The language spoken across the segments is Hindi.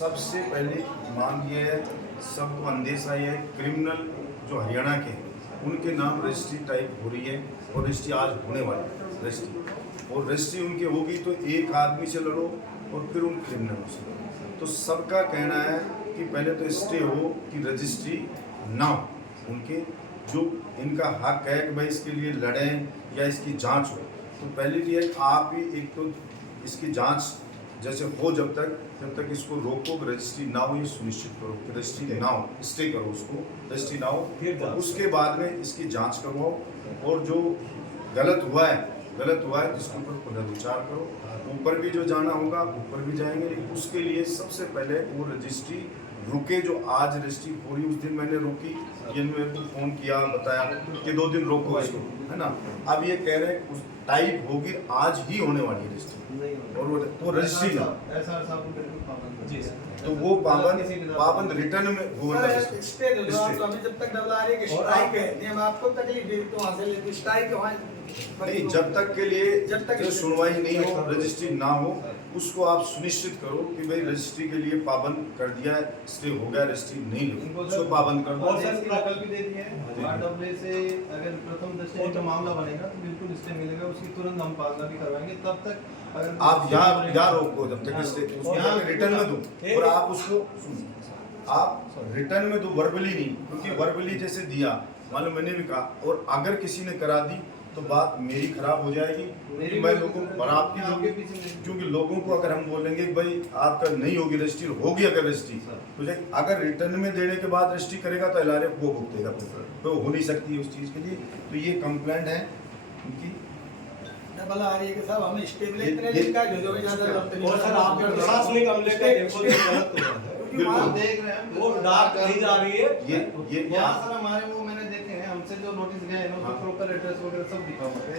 सबसे पहले मांग ये है, सबको अंदेशा ये है, क्रिमिनल जो हरियाणा के उनके नाम रजिस्ट्री टाइप हो रही है और रजिस्ट्री आज होने वाली है रजिस्ट्री, और रजिस्ट्री उनकी होगी तो एक आदमी से लड़ो और फिर उन क्रिमिनलों से लड़ो। तो सबका कहना है कि पहले तो स्टे हो कि रजिस्ट्री ना हो, उनके जो इनका हक है कि भाई इसके लिए लड़ें या इसकी जांच हो। तो पहले भी है आप ही एक तो इसकी जांच जैसे हो जब तक इसको रोको, रजिस्ट्री ना हो ये सुनिश्चित करो कि रजिस्ट्री ना हो, स्टे करो उसको, रजिस्ट्री ना हो, तो उसके बाद में इसकी जांच करवाओ और जो गलत हुआ है तो इसके ऊपर पुनर्विचार करो। ऊपर भी जो जाना होगा ऊपर भी जाएंगे, लेकिन उसके लिए सबसे पहले वो रजिस्ट्री रुके। जो आज रजिस्ट्री हो रही उस दिन मैंने रोकी, ये मेरे को फ़ोन किया, बताया कि 2 दिन रोको इसको, है ना। अब ये कह रहे हैं टाइप होगी, आज ही होने वाली है रजिस्ट्री, और वो रजिस्ट्री ना तो वो पाबंद रिटर्न में वो जब तक डबला रही है स्ट्राइक है, हम आपको तकलीफ दे तो वहाँ से लेते स्ट्राइक नहीं, जब तक के लिए सुनवाई नहीं हो, रजिस्ट्री ना हो, उसको आप सुनिश्चित करो कि भाई रजिस्ट्री के लिए पाबंद कर दिया है, स्टे हो गया, रजिस्ट्री नहीं लो, उसको पाबंद कर दो। और सर कल भी दे दिए हैं आरडब्ल्यू से, अगर प्रथम दृष्टया जो मामला बनेगा तो बिल्कुल स्टे मिलेगा, उसकी तुरंत हम पालना भी करवाएंगे। तब तक अगर आप यहाँ रोको जब तक स्टे, उसको रिटर्न में दो, और आप उसको आप रिटर्न में दो, वर्बली नहीं, क्योंकि वर्बली जैसे दिया, मान लो मैंने भी कहा, और अगर किसी ने करा दी तो बात मेरी खराब हो जाएगी, मैं लोगों को आपकी, क्योंकि लोगों को अगर हम बोलेंगे भाई आपका नहीं होगी रजिस्ट्री, होगी अगर रजिस्ट्री तो अगर रिटर्न में देने के बाद रजिस्ट्री करेगा तो एलआरएफ वो भुगतेगा, तो हो नहीं सकती है उस चीज़ के लिए। तो ये कंप्लेंट है उनकी डबल आ रही है कि साहब हमें स्टेबल इतने दिन का जो ज्यादा, और सर आपके प्रशासनिक अमले का देखो बिल्कुल देख रहे हैं वो डाक नहीं जा रही है। ये यहाँ सर हमारे वो मैंने देखे हैं, हमसे जो नोटिस गए हैं उनका प्रॉपर एड्रेस वगैरह सब दिखा हुआ है।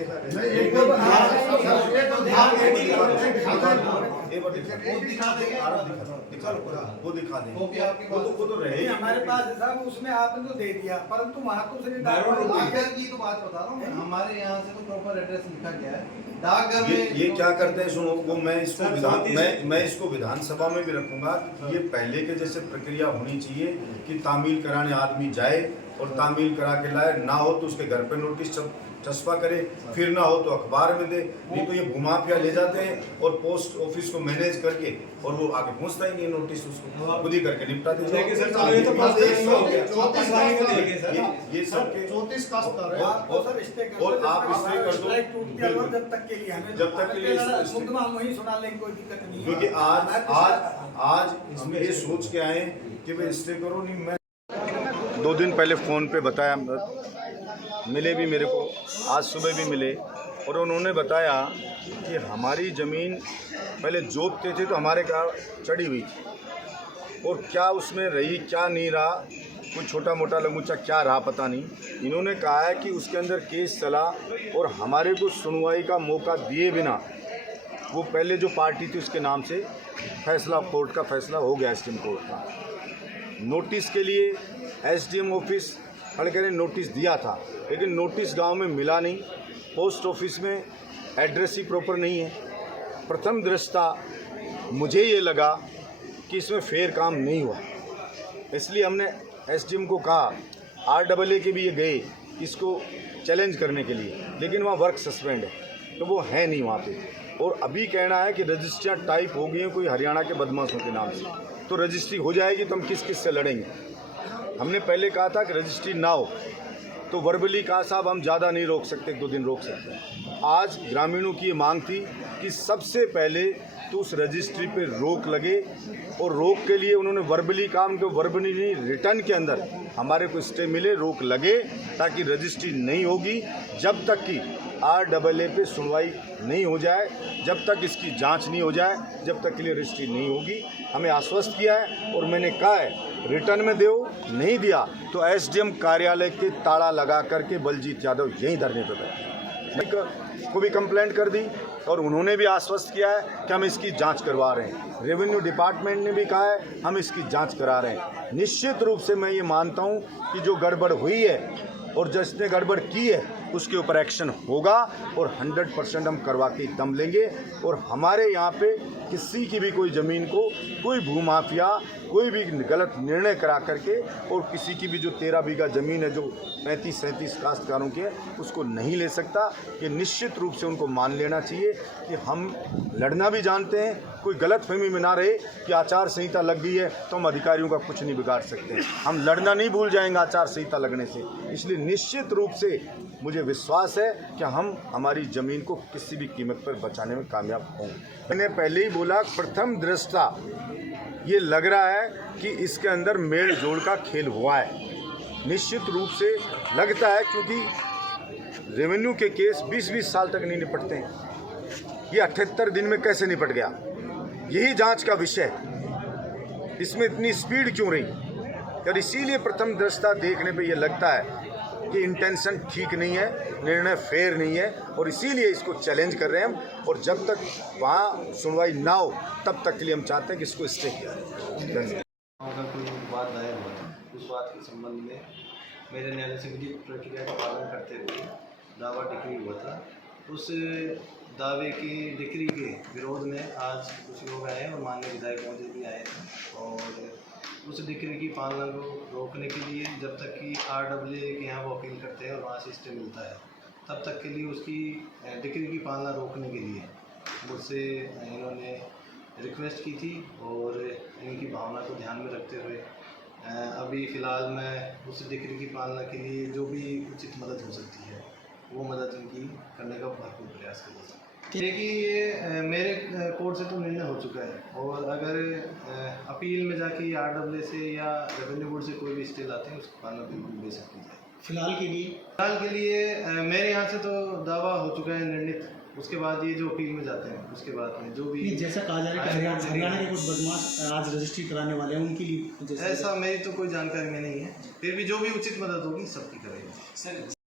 वो दिखा देंगे, वो भी आपके वो तो रहे हमारे पास है साहब, उसमें आपने तो दे दिया, परंतु वहाँ तो सिर्फ डाकघर की तो बात बता रहा हूँ, हमारे यहाँ से तो प्रॉपर एड्रेस लिखा गया है डाकघर में। ये क्या करते हैं सुनो, वो मैं इसको विधानसभा में भी रखूंगा। ये पहले के जैसे प्रक्रिया होनी चाहिए कि तामील कराने आदमी जाए और तामील करा के लाए, ना हो तो उसके घर पे नोटिस चस्पा करे, फिर ना हो तो अखबार में दे, नहीं तो ये घुमा फिरा ले जाते हैं और पोस्ट ऑफिस को मैनेज करके, और वो आगे पहुंचता ही नहीं है नोटिस, उसको खुद ही करके निपटा देते हैं। ये सबके 34 का स्तर है, और आप स्टे कर दो जब तक के लिए हमें, जब तक के लिए मुकदमा हम वहीं सुना लेंगे, कोई दिक्कत नहीं है। क्योंकि आज हम ये सोच के आए कि भाई स्टे करो। नहीं, मैं 2 दिन पहले फ़ोन पे बताया, मिले भी मेरे को, आज सुबह भी मिले, और उन्होंने बताया कि हमारी ज़मीन पहले जोतते थे तो हमारे क्या चढ़ी हुई थी, और क्या उसमें रही क्या नहीं रहा, कोई छोटा मोटा लंगूचा क्या रहा पता नहीं। इन्होंने कहा है कि उसके अंदर केस चला और हमारे को सुनवाई का मौका दिए बिना वो पहले जो पार्टी थी उसके नाम से फैसला, कोर्ट का फैसला हो गया, एसडीएम कोर्ट का। नोटिस के लिए एसडीएम ऑफिस खड़े नोटिस दिया था, लेकिन नोटिस गांव में मिला नहीं, पोस्ट ऑफिस में एड्रेस ही प्रॉपर नहीं है। प्रथम दृष्टया मुझे ये लगा कि इसमें फेयर काम नहीं हुआ, इसलिए हमने एसडीएम को कहा, आरडब्ल्यू के भी ये गए इसको चैलेंज करने के लिए, लेकिन वहाँ वर्क सस्पेंड है, तो वो है नहीं वहाँ पे। और अभी कहना है कि रजिस्ट्रियाँ टाइप हो गई हैं कोई हरियाणा के बदमाशों के नाम से, तो रजिस्ट्री हो जाएगी तो हम किस से लड़ेंगे। हमने पहले कहा था कि रजिस्ट्री ना हो, तो वर्बली कहा साहब हम ज़्यादा नहीं रोक सकते, 2 दिन रोक सकते हैं। आज ग्रामीणों की ये मांग थी कि सबसे पहले तो उस रजिस्ट्री पे रोक लगे, और रोक के लिए उन्होंने वर्बली काम के, वर्बली नहीं रिटर्न के अंदर हमारे को स्टे मिले, रोक लगे, ताकि रजिस्ट्री नहीं होगी जब तक कि आरडब्ल्यू पे सुनवाई नहीं हो जाए, जब तक इसकी जांच नहीं हो जाए, जब तक के लिए रजिस्ट्री नहीं होगी। हमें आश्वस्त किया है, और मैंने कहा है रिटर्न में दो, नहीं दिया तो एसडीएम कार्यालय के ताला लगा करके बलजीत यादव यहीं धरने पर बैठे को भी कंप्लेंट कर दी, और उन्होंने भी आश्वस्त किया है कि हम इसकी जांच करवा रहे हैं। रेवेन्यू डिपार्टमेंट ने भी कहा है हम इसकी जांच करा रहे हैं। निश्चित रूप से मैं ये मानता हूँ कि जो गड़बड़ हुई है और जिसने गड़बड़ की है उसके ऊपर एक्शन होगा और 100% हम करवा के दम लेंगे। और हमारे यहाँ पे किसी की भी कोई ज़मीन को कोई भूमाफिया कोई भी गलत निर्णय करा करके और किसी की भी जो 13 बीघा ज़मीन है जो 35-37 काश्तकारों के उसको नहीं ले सकता। ये निश्चित रूप से उनको मान लेना चाहिए कि हम लड़ना भी जानते हैं, कोई गलत फहमी में ना रहे कि आचार संहिता लग गई है तो हम अधिकारियों का कुछ नहीं बिगाड़ सकते हैं। हम लड़ना नहीं भूल जाएंगे आचार संहिता लगने से। इसलिए निश्चित रूप से मुझे विश्वास है कि हम हमारी ज़मीन को किसी भी कीमत पर बचाने में कामयाब होंगे। मैंने पहले ही बोला, प्रथम दृष्टा ये लग रहा है कि इसके अंदर मेल जोड़ का खेल हुआ है। निश्चित रूप से लगता है, क्योंकि रेवेन्यू के केस 20-20 साल तक नहीं निपटते हैं। ये 78 दिन में कैसे निपट गया, यही जांच का विषय है। इसमें इतनी स्पीड क्यों रही? और इसीलिए प्रथम दृष्टा देखने पे ये लगता है कि इंटेंशन ठीक नहीं है, निर्णय फेयर नहीं है, और इसीलिए इसको चैलेंज कर रहे हैं हम। और जब तक वहाँ सुनवाई ना हो तब तक के लिए हम चाहते हैं कि इसको स्टे किया जाए। अगर कोई बात दायर हुआ है उस बात के संबंध में मेरे न्यायालय से विधिक प्रक्रिया का पालन करते हुए दावा डिक्री हुआ था। उस दावे की डिक्री के विरोध में आज कुछ लोग आए और माननीय विधायक महोदय भी आए थे। और उस डिक्री की पालना को रोकने के लिए जब तक कि RAA के यहाँ वो अपील करते हैं और वहाँ से स्टे मिलता है तब तक के लिए उसकी डिक्री की पालना रोकने के लिए मुझसे इन्होंने रिक्वेस्ट की थी। और इनकी भावना को ध्यान में रखते हुए अभी फ़िलहाल मैं उस डिक्री की पालना के लिए जो भी उचित मदद हो सकती है वो मदद इनकी करने का भरपूर प्रयास करेंगे। देखिए, ये मेरे कोर्ट से तो निर्णय हो चुका है और अगर अपील में जाके RAA से या रेवेन्यू बोर्ड से कोई भी स्टे लाते हैं उसकी पालना बिल्कुल बेशक की जाए। फिलहाल के लिए मेरे यहाँ से तो दावा हो चुका है निर्णित। उसके बाद ये जो अपील में जाते हैं उसके बाद में जो भी जैसा कहा जा रहा है कि हरियाणा के कुछ बदमाश आज रजिस्ट्री कराने वाले हैं, उनके लिए ऐसा मेरी तो कोई जानकारी में नहीं है। फिर भी जो भी उचित मदद होगी सबकी करेंगे।